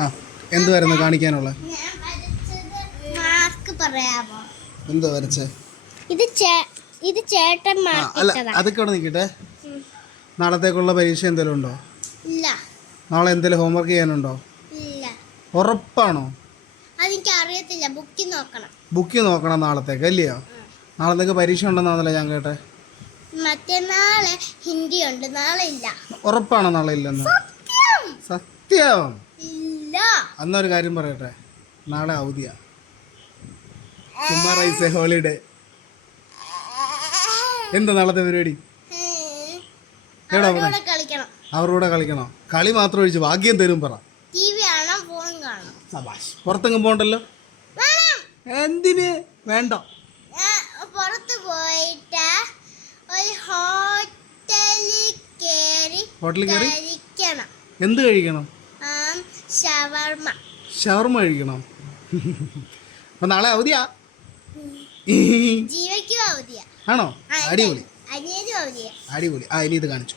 ആ എന്തുവായിരുന്നു കാണിക്കാനുള്ള? മാർക്ക് പറയാമോ? എന്തോ വരച്ചേ? ഇത് ചേട്ടൻ അല്ല മാർക്ക് അതൊക്കെ അവിടെ നിൽക്കട്ടെ. നാളത്തേക്കുള്ള പരീക്ഷ എന്തെങ്കിലും ഉണ്ടോ? ഇല്ല. നാളെ എന്തെങ്കിലും ഹോംവർക്ക് ചെയ്യാനുണ്ടോ? ഇല്ല. ഉറപ്പാണോ? അതെനിക്ക് അറിയത്തില്ല, ബുക്കിൽ നോക്കണം. ബുക്കിൽ നോക്കണം നാളത്തേക്ക് അല്ലയോ? നാളത്തേക്ക് പരീക്ഷ ഉണ്ടെന്നാണല്ലോ ഞാൻ കേട്ടെ. മറ്റന്നാളെ ഹിന്ദി ഉണ്ട്, നാളെ ഇല്ല. ഉറപ്പാണോ നാളെ ഇല്ലെന്ന്? സത്യം. സത്യം? ഇല്ല. അന്നൊരു കാര്യം പറയട്ടെ, നാളെ അവധിയാ. Tomorrow holiday. എന്താ നാളത്തെ പരിപാടി? അവരോട് കളിക്കണം. അവരുടെ കളിക്കണോ? കളി മാത്രം ഒഴിച്ച് ഭാഗ്യം തരും പറ. TV കാണാം, ഫോൺ കാണാം. സബാഷ്. പുറത്തെങ്ങും പോകണ്ടല്ലോ? എന്തിന് വേണ്ട? പുറത്ത് പോയിട്ട് ഒരു ഹോട്ടലിൽ കയറി കഴിക്കണം. എന്ത് കഴിക്കണം? ഷവർമ. ഷവർമ കഴിക്കണം. അപ്പൊ നാളെ അവധിയാ. ജീവയ്ക്കും അവധിയാ. ആണോ? അടിപൊളി അനിയനും അവധിയാ. അടിപൊളി. ഇനി ഇത് കാണിച്ചു.